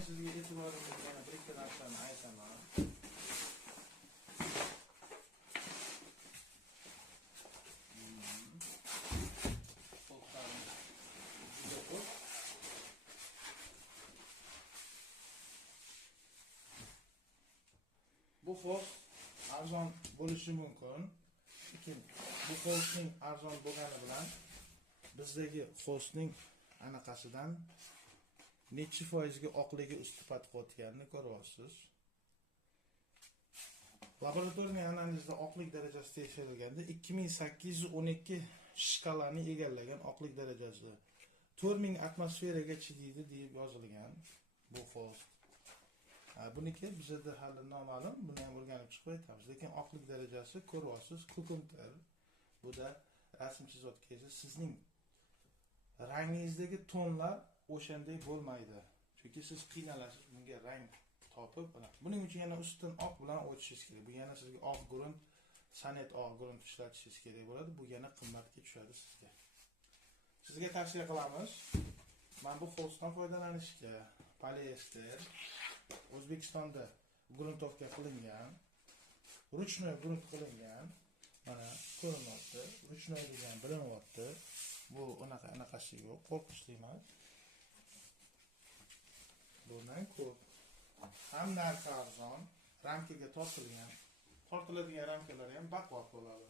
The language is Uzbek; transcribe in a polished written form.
men sizga e'tiboringizni yana bir ikki narsani aytaman. Bu fos arzon bo'lishi mumkin. Lekin bu fosning arzon bo'lgani bilan bizdagi fosning anaqasidan necha foizga oqligi ustupat qilayotganini ko'ryapsiz. Laboratoriya analizda oqlik darajasi tekshirilganda 2812 shkalani egallagan oqlik darajasi 4000 atmosferaga chidaydi deb yozilgan bu fos. Buniki bizda hali noma'lum, buni ham o'rganib chiqib aytamiz. Lekin oqlik darajasi ko'ryapsiz, ko'kimtir. Bu da rasm chizayotganingizda sizning rangingizdagi tonlar o'shanday bo'lmaydi. Chunki siz qiynalasiz bunga rang topib, buning uchun yana ustidan oq bilan o'tishingiz kerak. Bu yana sizga oq grunt, sanet oq grunt ishlatishingiz kerak bo'ladi. Bu yana qimmatga tushadi sizga. Sizga tavsiya qilamiz. Men bu fosdan foydalanishga, poliester O'zbekistonda gruntovka qilingan, ruchnoy grunt qilingan, mana ko'rinyapti. Ruchnoy degan bilinyapti. Bu anaqasi yo'q, qo'rqinchli emas. Bundan ko'p. Ham narxi arzon, ramkaga tortilgan. Tortiladigan ramkalar ham baquvvat bo'ladi.